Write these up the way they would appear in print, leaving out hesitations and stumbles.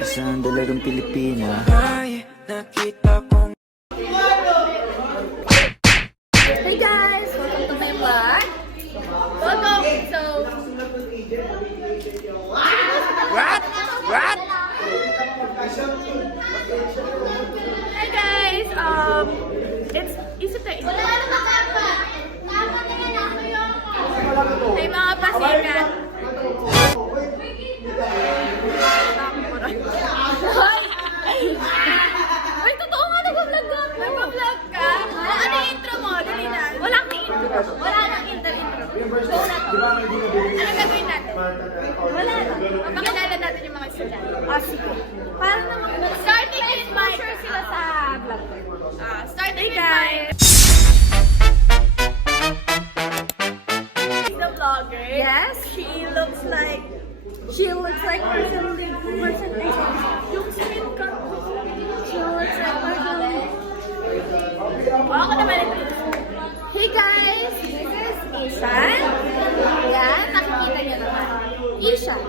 Isang dalagang Pilipina. Ay, nakita kong Hey guys! Welcome to my vlog. Welcome! So... What? Hey guys! Is it the... Hey mga pasikat! Ay, totoo nga, nag-vlog ka! Nag-vlog ka? Ano yung intro mo? Dali na. Wala kang intro. Wala nang intro. Go na to. Ano gagawin natin? Wala na. Pakilala natin yung mga estudyante. Sige. Para naman, starting with Mike. Sure sila sa vlog. Starting with Mike. The vlogger. Yes. She looks like person yung skin ko. She looks like person. Ako naman ito. Hey guys! This is Ishan. Yan, nakikita niyo naman. Ishan.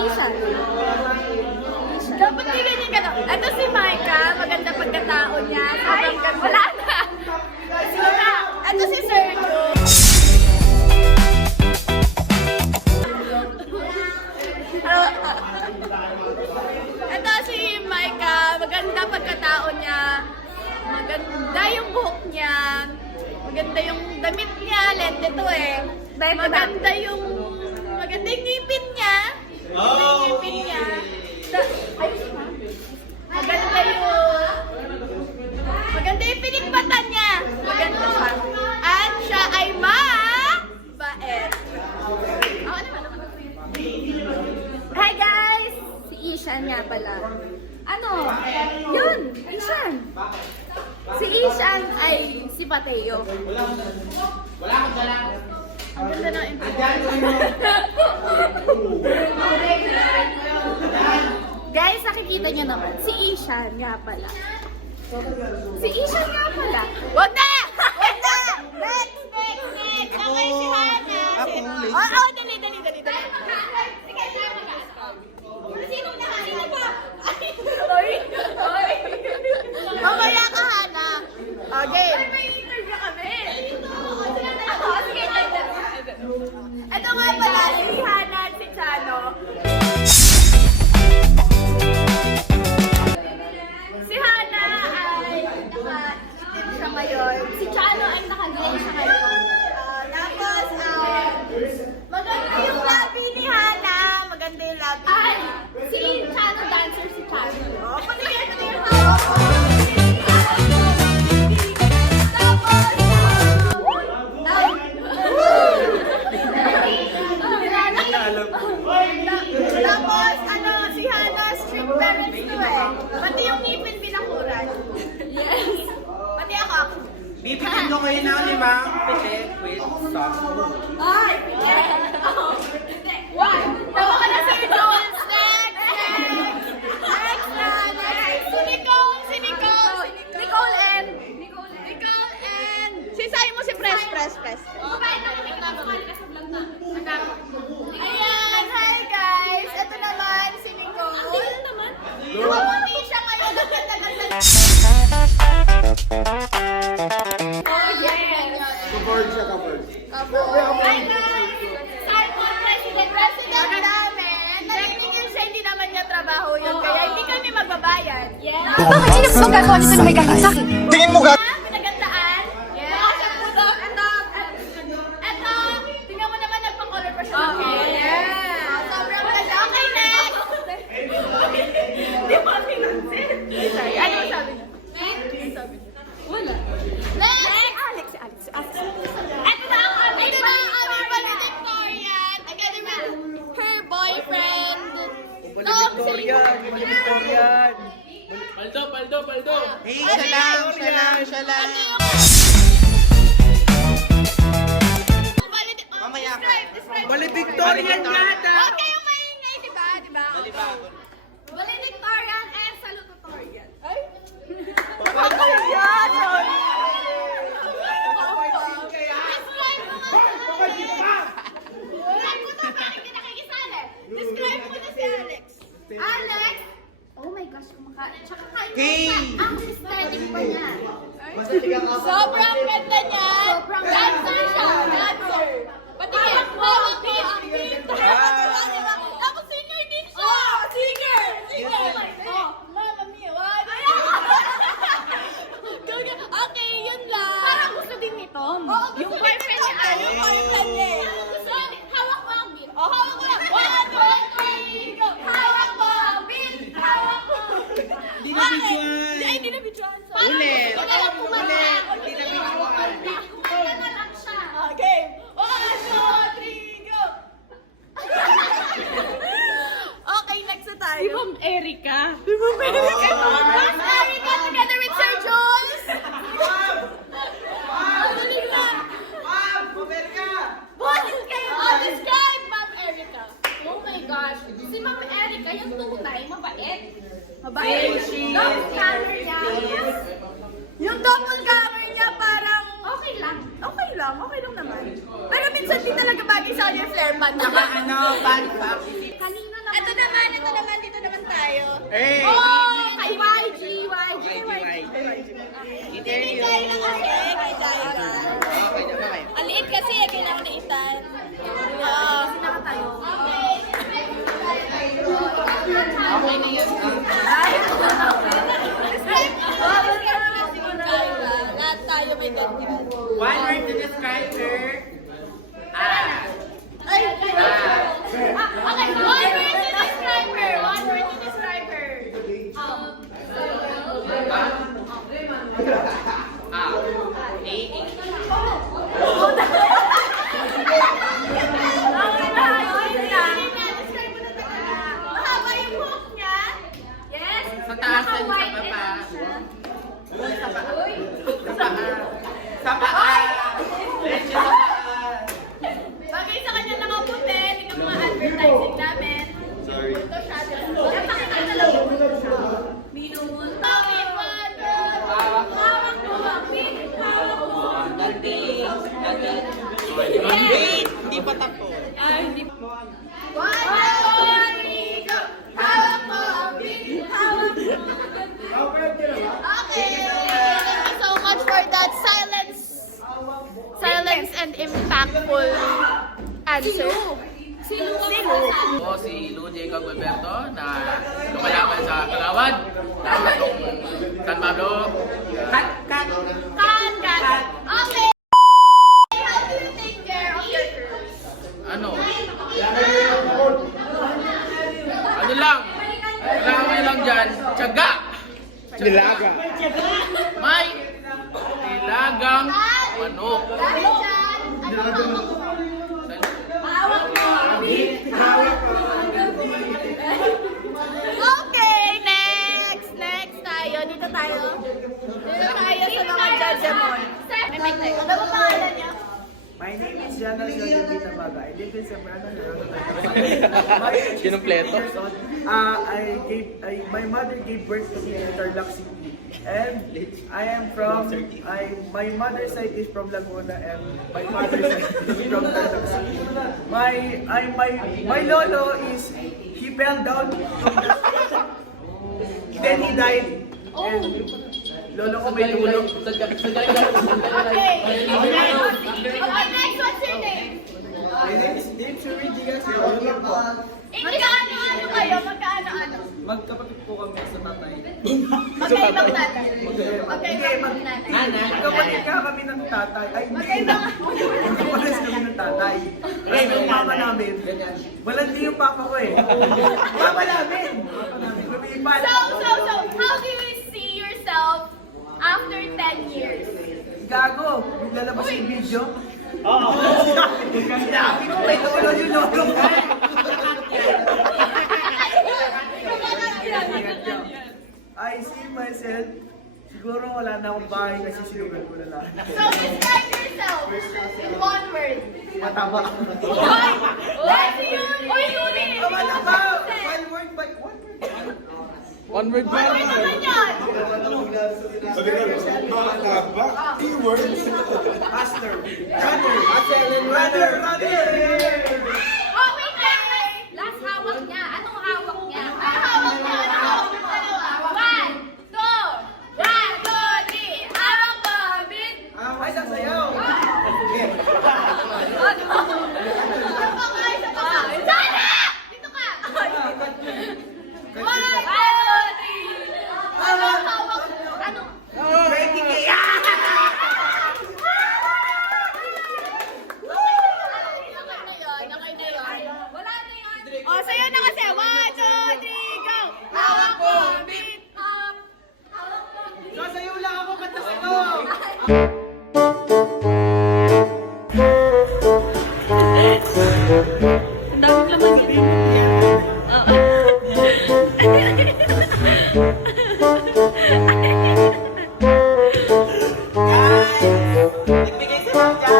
Ishan. Dapat di ganyan ka. Ito si Micah. Maganda pagkatao niya. Wala na. Sino na? Ito si Sergio. Ito si Micah, maganda pagkatao niya, maganda yung buhok niya, maganda yung damit niya, lente to eh. Maganda yung ngipin niya. Maganda yung pinikpatan niya. Maganda siya. At siya ay mabait. Ako naman. Hi guys! Si Ishan nga pala. Ano? Yun! Ishan! Si Ishan ay si Pateo. Ang ganda ng Guys, nakikita niyo naman. Si Ishan nga pala. Si Ishan nga pala. Wag na! Wag na! Next! Okay, si Hana. Oo, dali. Sino na? Sino pa? Oy! Mamaya ka, Hana. Okay. May interview kami. Sige. Ito nga pala, si Hana at si Chano. Si Hana ay naka-itim siya ngayon. Si Chano ay naka-green siya ngayon. Tapos, maganda yung labi ni Hana. Maganda yung labi. Ay! Si Chano dancer, si Chano. Oh, patingin yung hawak ko. Tapos, si Hana, strict parents to eh. Pati yung ngipin binakuran. Yes. Pati ako. bibitin ko kayo ng 5 pitik with soft food. Ay! Yeah! What? Tawa ka na sa Nicole! Next! Si Nicole! Nicole and... Sisayin mo si Press. Ayan! Hi guys! Ito naman si Nicole. Lumamuti siya ngayon. Nagkanda-ganda. Oh yeah! Covered siya, covered. Hi guys! President namin. Narinig siya, hindi naman niya trabaho yun. Kaya hindi kami magbabayad. Yeah. Bakit sino mas magagawa nito na may galing sa akin? Tingin mo Pinagandaan. Yeah. Eto, tingnan mo naman nagpa-color pa siya. Okay. Yeah. Sobrang ganda. Okay, next. Di ba pinansin? Sorry, ano sabi niya? Wala. Next! Si Alex. Eto na ang aming valedictorian. Together with her boyfriend. Valedictorian. Paldo. Hey, siya lang. Valedictorian yata! Huwag kayong maingay, di ba? Di ba? Valedictorian and salutatorian. Ay? Papagayan! Sorry! Describe mo nga! Describe mo na, bakit ka nakikisali? Describe mo na si Alex. Alex! Oh my gosh, kumakain. Tsaka kain mo pa. Ang aesthetic pa niya. Sobrang ganda niya. Sobrang dancer siya. Dancer. Pati kaya, hawak ko ang beat. Tapos singer din siya. Oh, singer. Singer. Oh, Mama Mia. Okay, yun lang. Parang gusto din ni Tom. Yung boyfriend niya. Yung boyfriend niya. Gusto niya. Hawak mo ang beat. Oh, hawak mo lang. 1, 2, 3, go. Hawak mo ang beat. Hawak mo. Hindi na visual! Ay, hindi na bidyoan. Ulit. Wala lang kumanta. Hindi na visual. Kumanta na lang siya. Okay. 1, 2, 3, go. Okay, next na tayo. Si Ma'am Erica. Ma'am Erica together with Sir Jules. Galing na. Boses kayo. Describe Ma'am Erica. Oh my gosh. Si Ma'am Erica, yung tunay, mabait. Mabait. Double color niya. Yung double color niya parang okay lang. Okay lang naman. Pero minsan di talaga bagay sa kanya yung flare pan niya. Fun fact. Kanino naman? Ito naman, dito naman tayo. Hey! Oh, kay YG. Hindi Kay na kasi, kay Jaiga. Okay na ba kayo? Ang liit kasi, kailangan na itan. Kasi nakatayo. Okay. Okay na yun. Lahat tayo may ganyan. One word to describe her. Okay, one word to describe her. One word to describe her. Mahaba yung buhok niya. Yes. Sa taas at sa Naka-white baba. and siya. Sa paa! Medyo sa paa! Bagay sa kanya nakaputi. Tingnan mga advertising namin. Sorry. Ito siya. Yan, pakita lang. Minumul. Bakit? Hawak mo ang pin. Hawak mo ang pin. Wait! Hindi pa tapos. Ay, hindi. 1, 2, 3, go! Hawak mo ang pin. Hawak mo ang pin. Okay. Thank you so much for that silence and impactful answer. Sino? Ako si Lou Jacob Alberto na lumalaban sa Kagawad. Tama itong San Pablo. Cut! Cut. Okay. How do you take care of your girls? Ano? Ano lang? Kailangan lang dyan. Tiyaga! Nilaga. May nilagang manok. Dahil dyan, ano ang hawak mo? Okay, next tayo. Dito tayo sa mga judgemon. May mic tayo. Ano ba pangalan niya? My name is Janal Jovita Baga. I live in Sembrano. Kinumpleto. My mother gave birth to me in Tarlac City. And I am from, my mother's side is from Laguna and my father's side is from Tarlac City. My lolo is, he fell down from the then he died. And lolo ko may tulog. Okay. Next, what's your name? My name is Dave Suri Diaz. Magkaano-ano kayo? Magkaano-ano? Magkapatid po kami sa tatay. Magkaibang tatay. Magkaibang Hindi, nanay. magkapatid ka kami ng tatay. Ay, hindi. Magkaibang... Magkapatid kami ng tatay. Ay, yung mama namin. Malandi yung papa ko eh. Papa namin. Lumipat. So, how do you see yourself after 10 years? Gago, yung lalabas yung video. Oo. Sabi ko, may lolo yung lolo ko. I see myself Siguro wala na akong bahay kasi sinugal ko na lang. So, describe yourself in one word. Mataba. Hoy! Let's yun! Hoy, Yuri! Wala ba? One word by one word. One word One word naman yun! Master. Brother. Oh, wait lang! Last hawak niya. Anong hawak niya? Anong hawak niya? Anong hawak niya? Dalawa. One, two, three. Hawak ko, bit! Ay, sasayaw. Sana! Dito ka! One, two, three. Anong hawak? Anong? Okay na yun. Wala na yun. O, sayo na kasi. 1, 2, 3, go! Hawak ko, beat up! Hawak ko, beat Sasayaw lang ako, kanta sa'yo. Ang daming laman dito. Ibigay sa mga.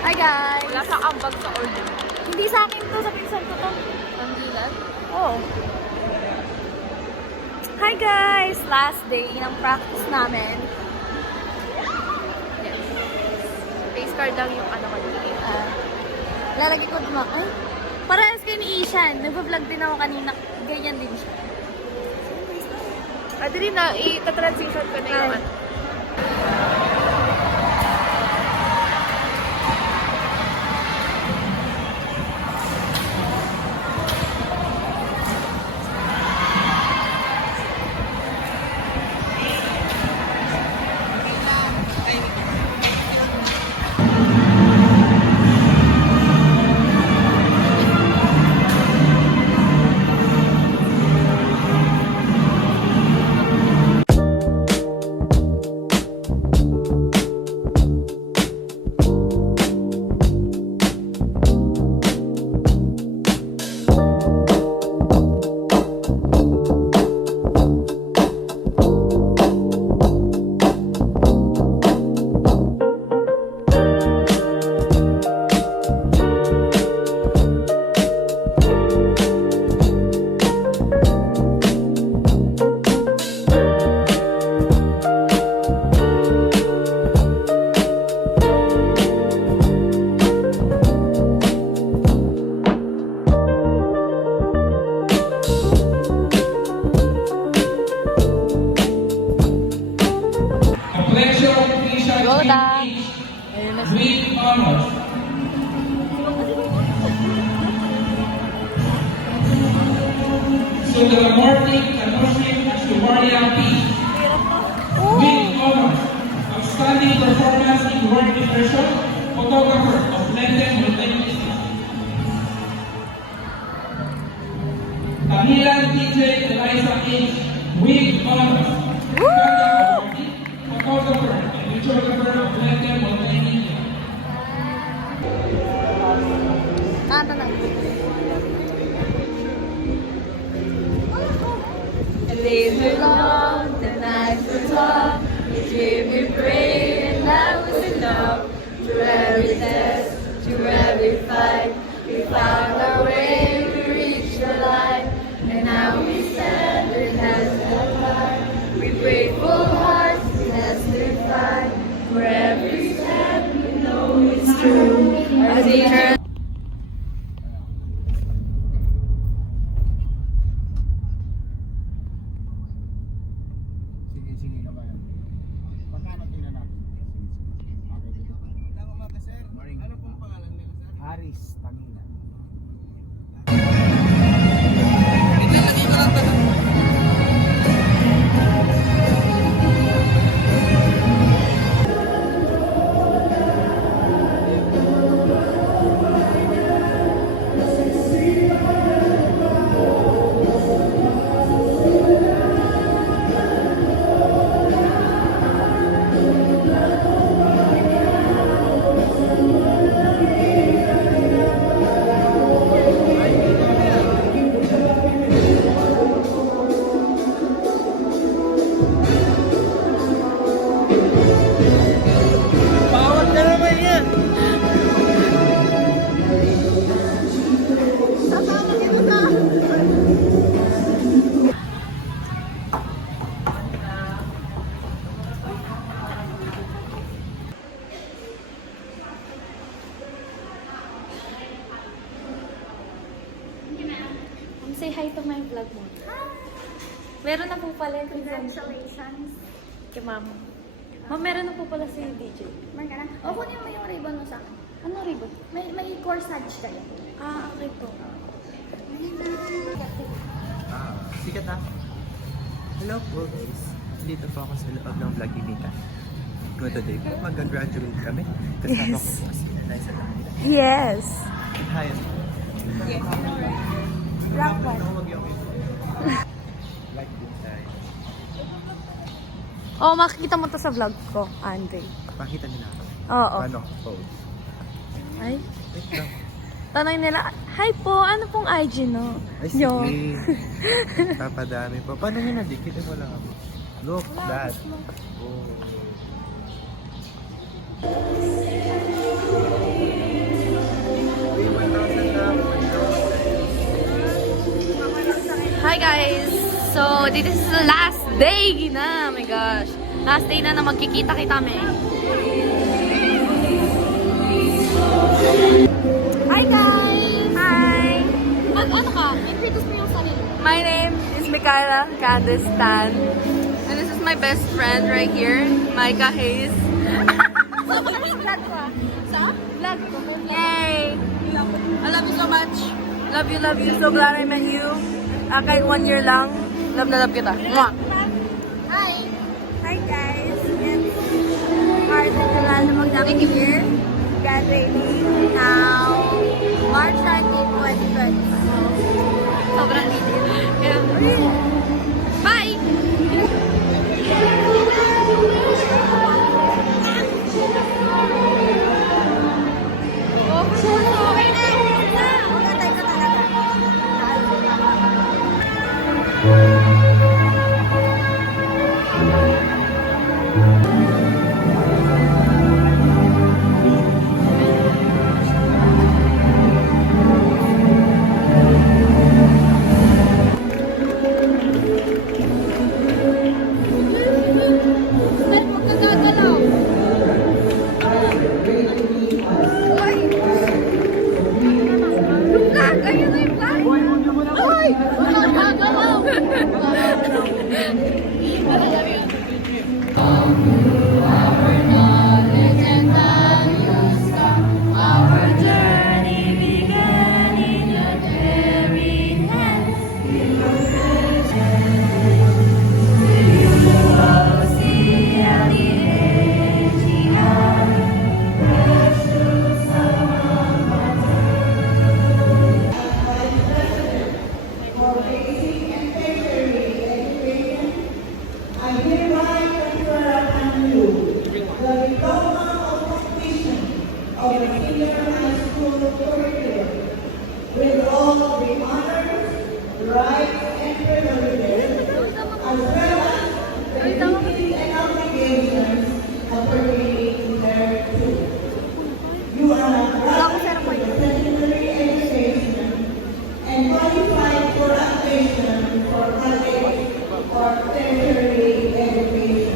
Hi guys! Wala sa ambag sa order. Hindi sa akin to, sa pinsan ko to. Panggilan? Oo. Hi guys! Last day ng practice namin. Yes. Face card lang yung ano kanina. Lalagay ko dito. Ay, parehas kayo ni Ishan. Nag-vlog din ako kanina. Ganyan din siya. Dali na, i-transition ko na yung Ay. ano. Go, Da! With honors. So the awarding fellowship to Maria P. With honors. Outstanding performance in work impression, photographer of London Multimedia. Tamilan DJ Eliza H. With honors. Awarding, photographer and videographer of London Multimedia. Kanta na. The days were long, the nights were long. We dreamed, we prayed, and that was enough. Through every test, through every fight, we found our way, we reached the light. And now we stand with hands held high. We Picture. Sige, sige kabayan. Magkano tinanap? Okay, dito. Morning. Ano pong pangalan nila, sir? Aris Tangina. Say hi to my vlog mo. Meron na po pala. Congratulations. Kay mama. Ma'am, meron na po pala si DJ. Marga na. O, kunin mo yung ribbon mo sa akin. Ano ribbon? May corsage kayo. Ah, okay po. Sikat na. Hello po guys. Dito po ako sa loob ng vlog ni Mika. Go today po, mag-graduate kami. Kasama ko po si Liza Langit. Yes. Hi. Rock one. Like din tayo. Oh, makikita mo to sa vlog ko, Andre. Pakita nila ako. Oo. Paano ako pose? Ay, Wait lang. tanong nila, hi po, ano pong IG no? Ay, Yo. sige. Papadami po. Paano nyo nadikit mo lang ako? Look, that. Oh. Hi guys! So, this is the last day na. Oh my gosh. Last day na magkikita-kita kami. Hi guys! Hi! Ano ka? Introduce mo yung sarili. My name is Micaela Candice Tan. And this is my best friend right here, Micah Hayes. So, bakit yung vlog ko? Sa? Vlog ko. Yay! I love you so much. Love you. So glad I met you. Kahit 1 year lang, love na love kita. Mwah! Hi! Hi guys! It's Arthur Calano Magdamag here. Graduating now March 19, 2025. Sobrang detail. Yeah. Bye! Okay na! Magantay ka talaga. Ba't huwag ka gagalaw? Ganyan na yung plan. Ay! Wala gagalaw.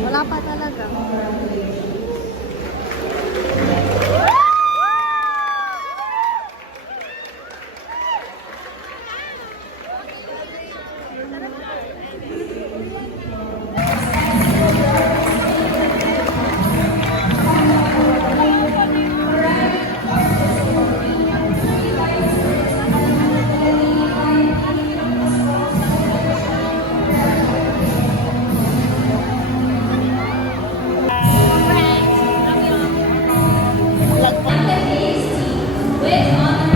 Wala pa talaga. KST with honor